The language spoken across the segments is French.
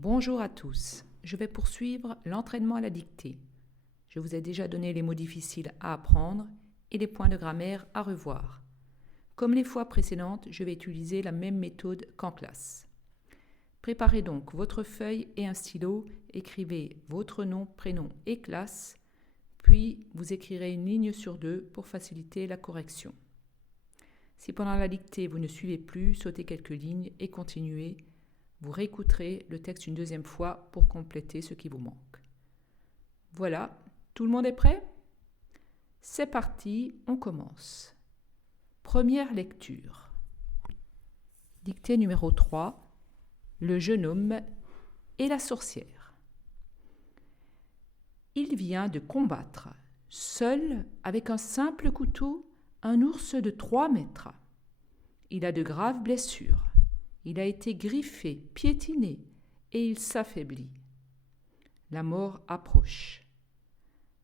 Bonjour à tous, je vais poursuivre l'entraînement à la dictée. Je vous ai déjà donné les mots difficiles à apprendre et les points de grammaire à revoir. Comme les fois précédentes, je vais utiliser la même méthode qu'en classe. Préparez donc votre feuille et un stylo, écrivez votre nom, prénom et classe, puis vous écrirez une ligne sur deux pour faciliter la correction. Si pendant la dictée vous ne suivez plus, sautez quelques lignes et continuez. Vous réécouterez le texte une deuxième fois pour compléter ce qui vous manque. Voilà, tout le monde est prêt ? C'est parti, on commence. Première lecture. Dictée numéro 3. Le jeune homme et la sorcière. Il vient de combattre, seul, avec un simple couteau, un ours de 3 mètres. Il a de graves blessures. Il a été griffé, piétiné, et il s'affaiblit. La mort approche.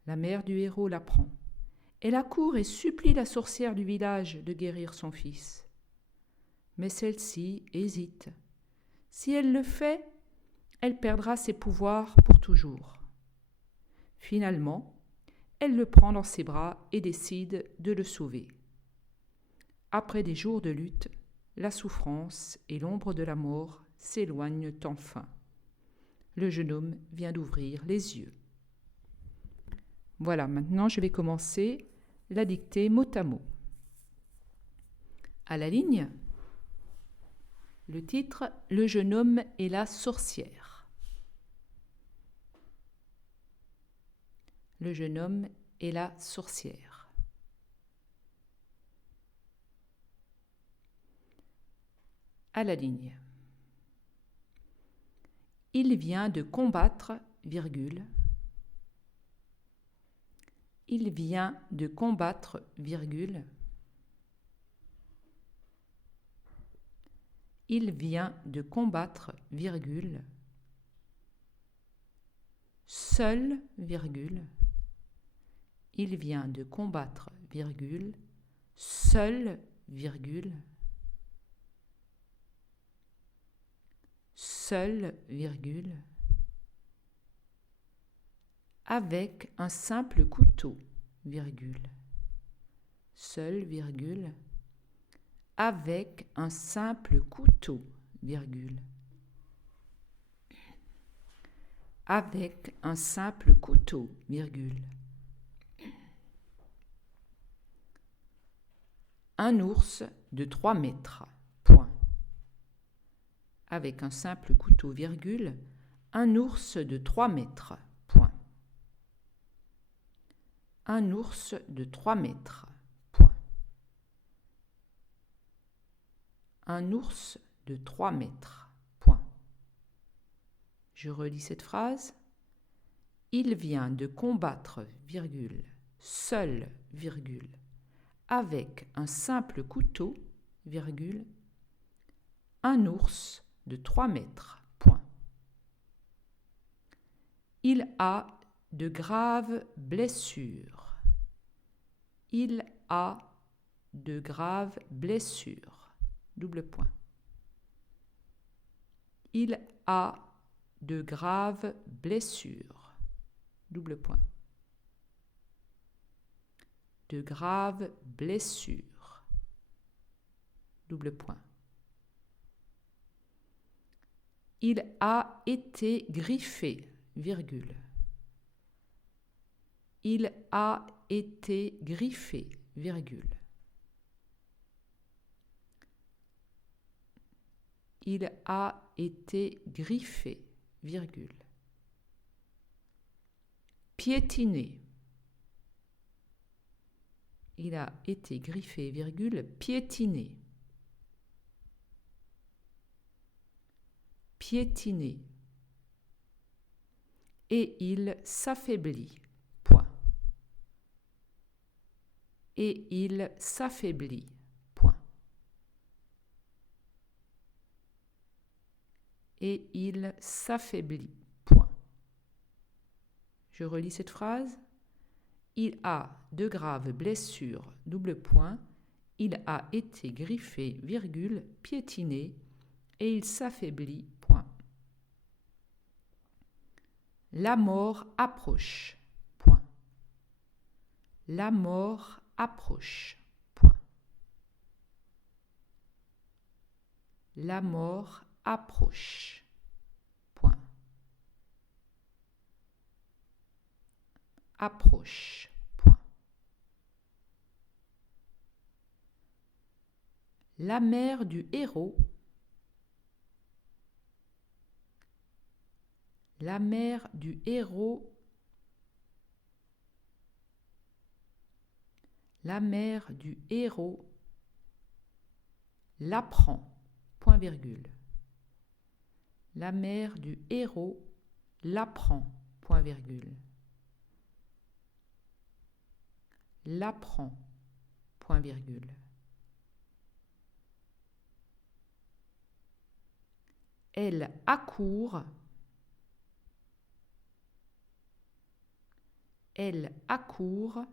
La mère du héros l'apprend. Elle accourt et supplie la sorcière du village de guérir son fils. Mais celle-ci hésite. Si elle le fait, elle perdra ses pouvoirs pour toujours. Finalement, elle le prend dans ses bras et décide de le sauver. Après des jours de lutte, la souffrance et l'ombre de la mort s'éloignent enfin. Le jeune homme vient d'ouvrir les yeux. Voilà, maintenant je vais commencer la dictée mot à mot. À la ligne, le titre « Le jeune homme et la sorcière ». Le jeune homme et la sorcière. À la ligne. Il vient de combattre, virgule. Il vient de combattre, virgule. Il vient de combattre, virgule. Seul, virgule. Il vient de combattre, virgule. Seul, virgule. Seul, virgule. Avec un simple couteau, virgule. Seul, virgule. Avec un simple couteau, virgule. Avec un simple couteau, virgule. Un ours de 3 mètres, point. Avec un simple couteau, virgule, un ours de 3 mètres, point. Un ours de 3 mètres, point. Un ours de 3 mètres, point. Je relis cette phrase. Il vient de combattre, virgule, seul, virgule, avec un simple couteau, virgule, un ours de 3 mètres, point. Il a de graves blessures. Il a de graves blessures, double point. Il a de graves blessures, double point. De graves blessures, double point. Il a été griffé, virgule. Il a été griffé, virgule. Il a été griffé, virgule. Piétiné. Il a été griffé, virgule, piétiné. Piétiné. Et il s'affaiblit, point. Et il s'affaiblit, point. Et il s'affaiblit, point. Je relis cette phrase. Il a de graves blessures, double point. Il a été griffé, virgule, piétiné, et il s'affaiblit, point. La mort approche. Point. La mort approche. Point. La mort approche. Point. Approche. Point. La mère du héros. La mère du héros. La mère du héros l'apprend. Point virgule. La mère du héros l'apprend. Point virgule. L'apprend. Point virgule. Elle accourt. Elle accourt.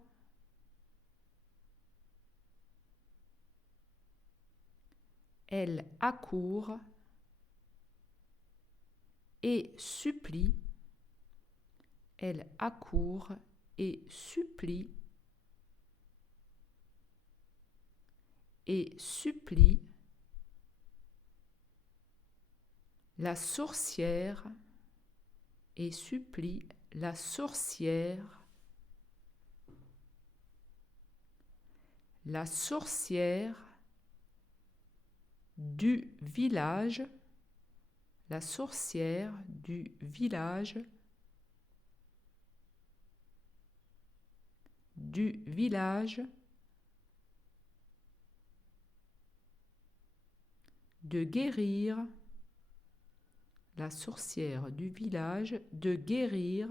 Elle accourt et supplie. Elle accourt et supplie. Et supplie la sorcière et supplie la sorcière. La sorcière du village. La sorcière du village. Du village. De guérir. La sorcière du village de guérir.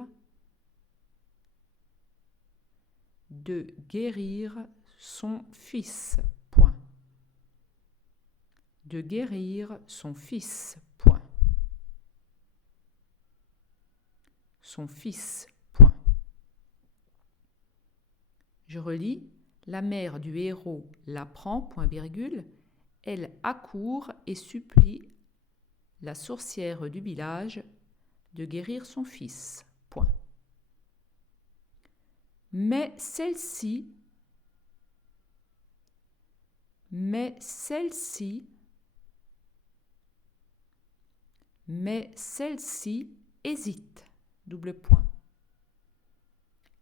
De guérir son fils. Point. De guérir son fils. Point. Son fils. Point. Je relis. La mère du héros l'apprend. Point virgule. Elle accourt et supplie la sorcière du village de guérir son fils. Point. Mais celle-ci hésite. Double point.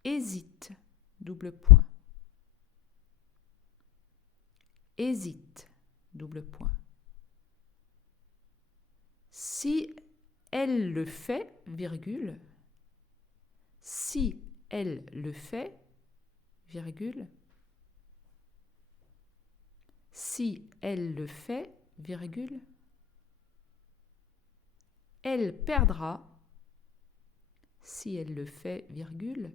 Hésite. Double point. Hésite. Double point. Si elle le fait, virgule, si elle le fait, virgule, si elle le fait, virgule, elle perdra, si elle le fait, virgule,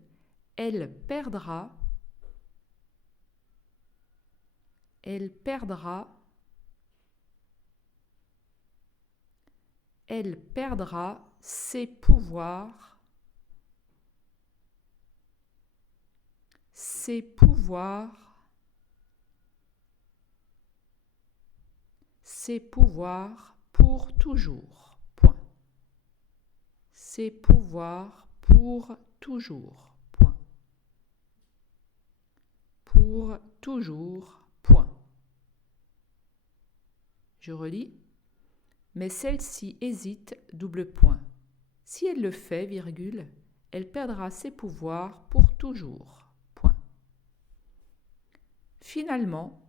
elle perdra ses pouvoirs, pour toujours. Point. Ses pouvoirs pour toujours. Point. Pour toujours. Point. Je relis. Mais celle-ci hésite, double point. Si elle le fait, virgule, elle perdra ses pouvoirs pour toujours. Point. Finalement,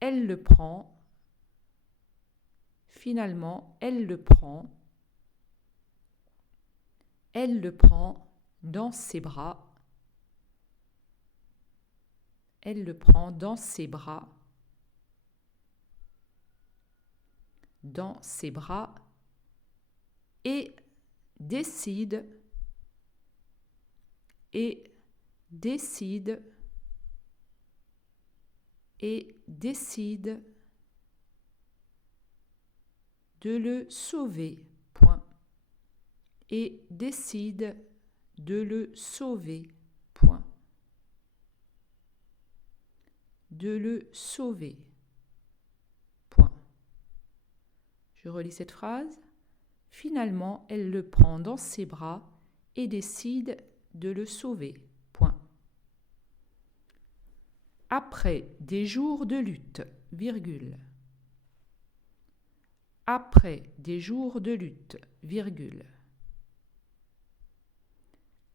elle le prend. Finalement, elle le prend. Elle le prend dans ses bras. Elle le prend dans ses bras. Dans ses bras. Et décide de le sauver. Point. Et décide de le sauver. Point. de le sauver. Point. Je relis cette phrase. Finalement, elle le prend dans ses bras et décide de le sauver. Point. Après des jours de lutte, virgule. Après des jours de lutte, virgule.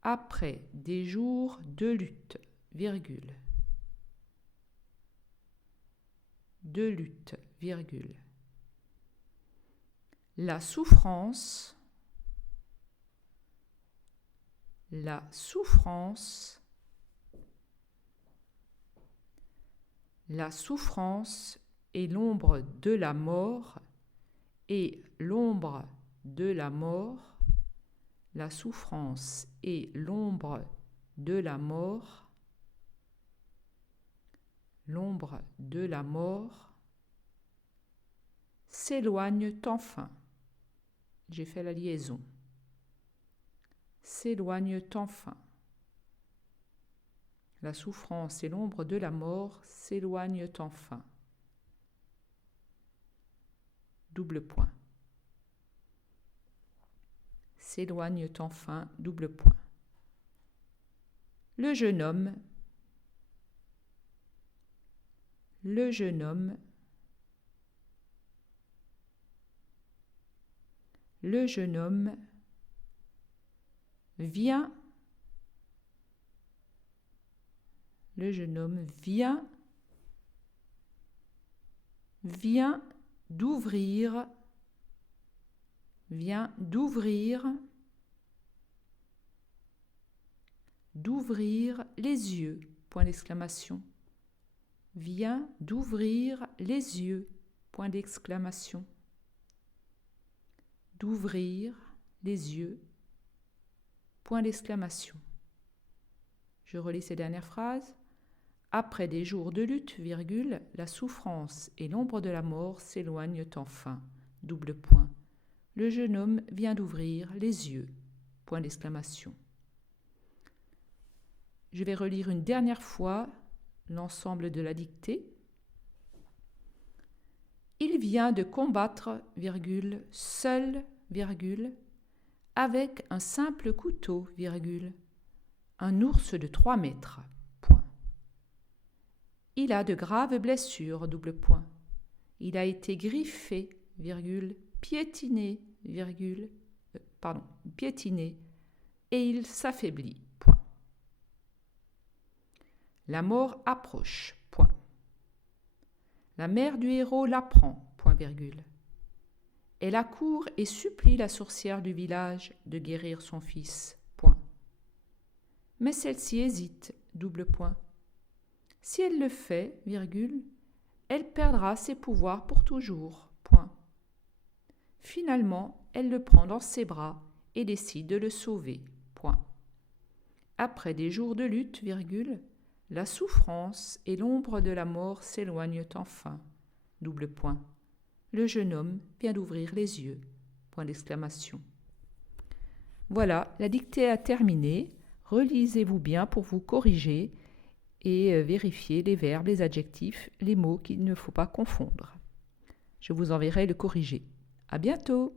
Après des jours de lutte, virgule. De lutte, virgule. La souffrance, la souffrance est l'ombre de la mort et l'ombre de la mort, la souffrance et l'ombre de la mort, l'ombre de la mort s'éloignent enfin. J'ai fait la liaison. S'éloignent enfin. La souffrance et l'ombre de la mort s'éloignent enfin. Double point. S'éloignent enfin, double point. Le jeune homme vient d'ouvrir les yeux, point d'exclamation. Vient d'ouvrir les yeux, point d'exclamation. D'ouvrir les yeux, point d'exclamation. Je relis ces dernières phrases. Après des jours de lutte, virgule, la souffrance et l'ombre de la mort s'éloignent enfin, double point. Le jeune homme vient d'ouvrir les yeux, point d'exclamation. Je vais relire une dernière fois l'ensemble de la dictée. Il vient de combattre, virgule, seul, virgule, avec un simple couteau, virgule, un ours de 3 mètres, point. Il a de graves blessures, double point. Il a été griffé, virgule, piétiné, et il s'affaiblit, point. La mort approche, point. La mère du héros l'apprend, point virgule. Elle accourt et supplie la sorcière du village de guérir son fils, point. Mais celle-ci hésite, double point. Si elle le fait, virgule, elle perdra ses pouvoirs pour toujours, point. Finalement, elle le prend dans ses bras et décide de le sauver, point. Après des jours de lutte, virgule, la souffrance et l'ombre de la mort s'éloignent enfin, double point. Le jeune homme vient d'ouvrir les yeux, point d'exclamation. Voilà, la dictée a terminé. Relisez-vous bien pour vous corriger et vérifier les verbes, les adjectifs, les mots qu'il ne faut pas confondre. Je vous enverrai le corrigé. À bientôt!